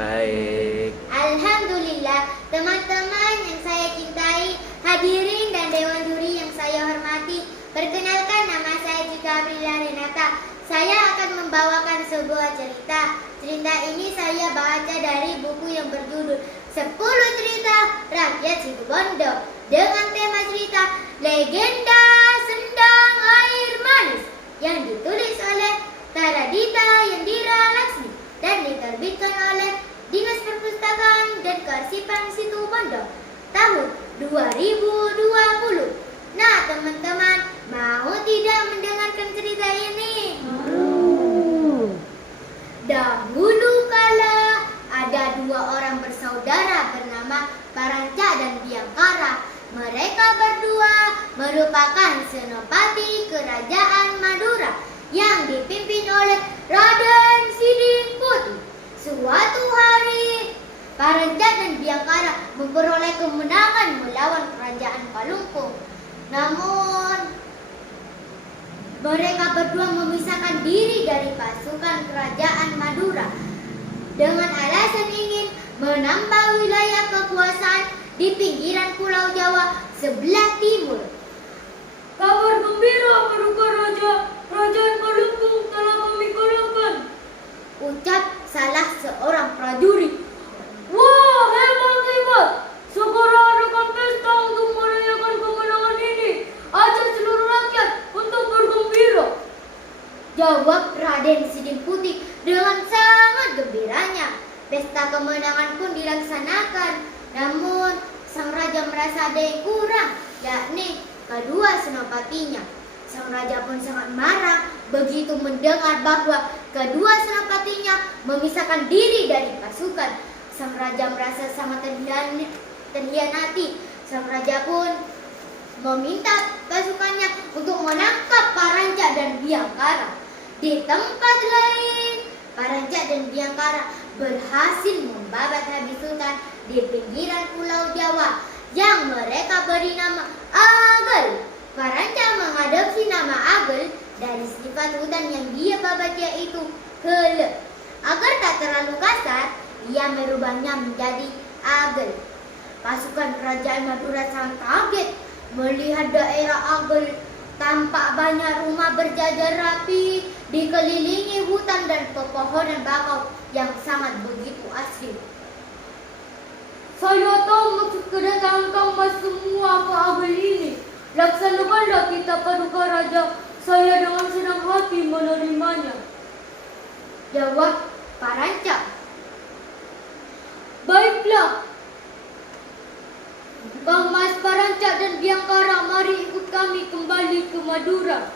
Baik. Alhamdulillah, teman-teman yang saya cintai, hadirin dan dewan juri yang saya hormati, perkenalkan nama saya Cika Aprilia Renata. Saya akan membawakan sebuah cerita. Cerita ini saya baca dari buku yang berjudul 10 Cerita Rakyat Situbondo dengan tema cerita Legenda Sendang Air Manis yang ditulis oleh Taradita Yendira Laksmi dan diterbitkan oleh Dinas Perpustakaan dan Kearsipan Situbondo tahun 2020. Nah, teman-teman, mau tidak mendengarkan cerita ini? Dahulu kala ada dua orang bersaudara bernama Paranca dan Biangkara. Mereka berdua merupakan senopati kerajaan Madura yang dipimpin oleh Raden Siding Putih. Suatu hari, Paranca dan Biangkara memperoleh kemenangan melawan kerajaan Palungkung. Namun, mereka berdua memisahkan diri dari pasukan kerajaan Madura dengan alasan ingin menambah wilayah kekuasaan di pinggiran Pulau Jawa sebelah timur. Kabar gembira paduka raja, kerajaan Palungkung telah kami kalahkan, Ucap salah seorang prajurit. Wah, hebat! Sekarang adakan pesta untuk merayakan kemenangan ini. Ajak seluruh rakyat untuk bergembira, Jawab Raden Siding Putih dengan sangat gembiranya. Pesta kemenangan pun dilaksanakan. Namun, sang raja merasa ada yang kurang, yakni kedua senopatinya. Sang raja pun sangat marah begitu mendengar bahwa kedua senopatinya memisahkan diri dari pasukan. Sang raja merasa sangat terhianati. Sang raja pun meminta pasukannya untuk menangkap Paranca dan Biangkara. Di tempat lain, Paranca dan Biangkara berhasil membabat habis hutan di pinggiran Pulau Jawa yang mereka beri nama Agel. Paranca mengadopsi nama Agel dari sifat hutan yang dia babat, yaitu Hele. Agar tak terlalu kasar, ia merubahnya menjadi Agel. Pasukan kerajaan Madura sangat kaget melihat daerah Agel tampak banyak rumah berjajar rapi, dikelilingi hutan dan pepohonan bakau yang sangat begitu asri. Saya tahu maksud kedatangan kamu semua ke Agel ini. Laksanakanlah kita paduka raja. Saya dengan senang hati menerimanya, Jawab Paranca. Baiklah, Kang Mas Paranca dan Biangkara, mari ikut kami kembali ke Madura.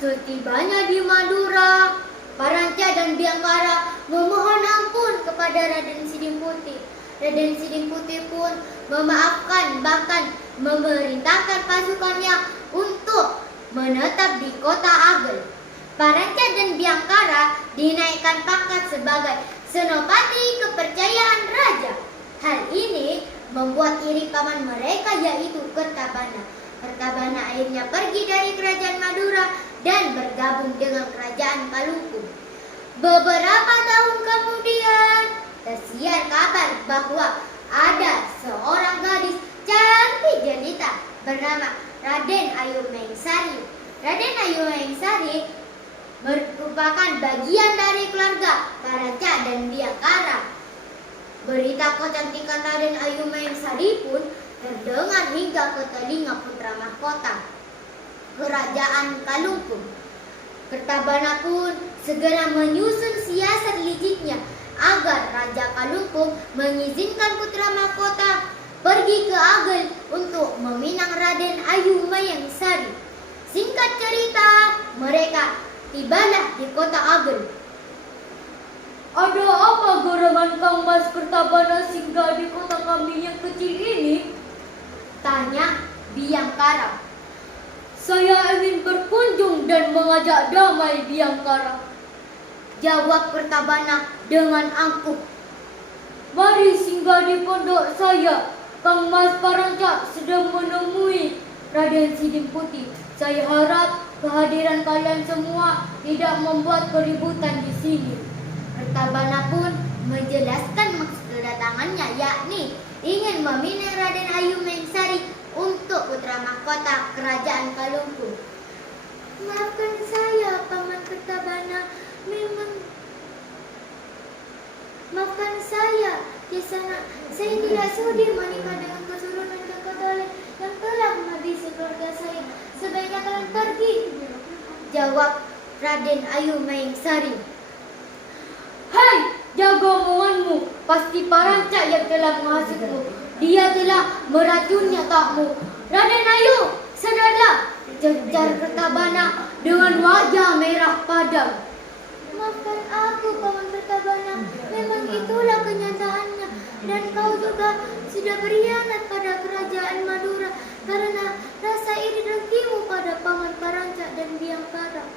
Setibanya di Madura, Paranca dan Biangkara memohon ampun kepada Raden Siding Putih. Raden Siding Putih pun memaafkan, bahkan memerintahkan pasukannya untuk menetap di kota Agel. Paranca dan Biangkara dinaikkan pangkat sebagai senopati kepercayaan raja. Hal ini membuat iri paman mereka, yaitu Kertabana. Kertabana akhirnya pergi dari kerajaan Madura dan bergabung dengan kerajaan Palungkung. Beberapa tahun kemudian, tersiar kabar bahwa ada seorang gadis cantik jelita bernama Raden Ayu Mengsari. Raden Ayu Mengsari merupakan bagian dari keluarga Paranca dan Biangkara. Berita kecantikan Raden Ayu Mengsari pun terdengar hingga ke telinga putra mahkota kerajaan Palungkung. Kertabana pun segera menyusun siasat liciknya agar Raja Palungkung mengizinkan putra mahkota pergi ke Agel untuk meminang Raden Ayu Mengsari. Singkat cerita, mereka tibalah di kota Agel. Ada apa gerangan Kang Mas Kertabana singgah di kota kami yang kecil ini? Tanya Biangkara. Saya ingin berkunjung dan mengajak damai Biangkara, Jawab Kertabana dengan angkuh. Mari singgah di pondok saya. Kang Mas Paranca sedang menemui Raden Siding Putih. Saya harap kehadiran kalian semua tidak membuat keributan di sini. Kertabana pun menjelaskan maksud kedatangannya, yakni ingin meminang Raden Ayu Mengsari untuk putra mahkota kerajaan Kalungkung. Maafkan saya, Paman Kertabana, maafkan saya, Kisana. Saya tidak sudi menikah dengan keturunan Kakak Doleh yang telah menghabisi keluarga saya. Sebaiknya kalian pergi, jawab Raden Ayu Mengsari. Hai, jaga omonganmu. Pasti Parancak yang telah menghasutmu. Dia telah meracuni otakmu. Raden Ayu, sadarlah, cecar Kertabana dengan wajah merah padam. Maafkan aku, Paman Kertabana. Memang itulah kenyataannya. Dan kau juga sudah berkhianat pada kerajaan Madura karena rasa iri dengkimu pada Paman Parancak dan Biangkara.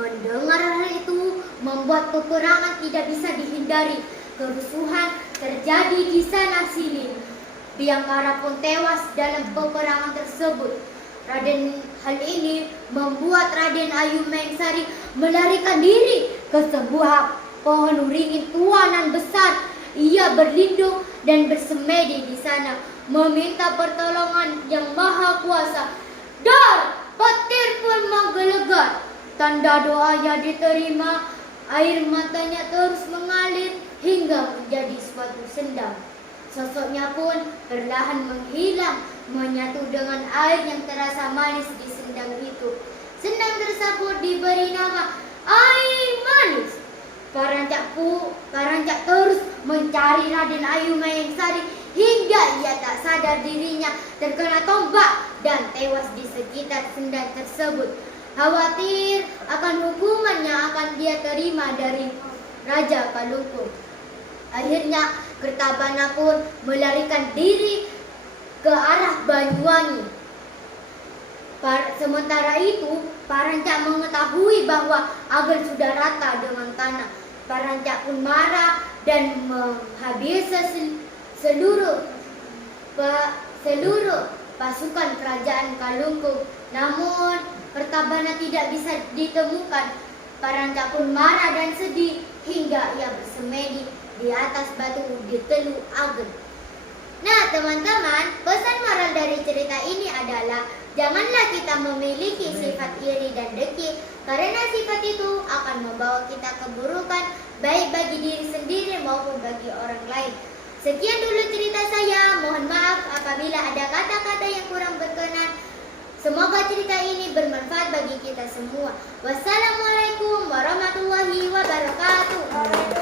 Mendengar hal itu membuat peperangan tidak bisa dihindari. Kerusuhan terjadi di sana sini. Biangkara pun tewas dalam peperangan tersebut. Hal ini membuat Raden Ayu Mengsari melarikan diri ke sebuah pohon ringin tuanan besar. Ia berlindung dan bersemedi di sana, meminta pertolongan yang maha kuasa. Dar, petir pun menggelegar. Tanda doanya diterima, air matanya terus mengalir hingga menjadi suatu sendang. Sosoknya pun perlahan menghilang, menyatu dengan air yang terasa manis di sendang itu. Sendang tersebut diberi nama air manis. Parancak terus mencari Raden Ayu Mengsari hingga ia tak sadar dirinya terkena tombak dan tewas di sekitar sendang tersebut. Khawatir akan hukuman yang akan dia terima dari Raja Kalungkung. Akhirnya Kertabana pun melarikan diri ke arah Banyuwangi. Sementara itu, Parancak mengetahui bahwa Agel sudah rata dengan tanah. Parancak pun marah dan menghabisi seluruh pasukan kerajaan Kalungkung. Namun, Kertabana tidak bisa ditemukan. Parancak pun marah dan sedih hingga ia bersemedi di atas batu di Teluk Agel. Nah, teman-teman, pesan moral dari cerita ini adalah janganlah kita memiliki sifat iri dan dengki, karena sifat itu akan membawa kita keburukan baik bagi diri sendiri maupun bagi orang lain. Sekian dulu cerita saya. Mohon maaf apabila ada kata-kata yang kurang berkenan. Semoga cerita ini bermanfaat bagi kita semua. Wassalamualaikum warahmatullahi wabarakatuh.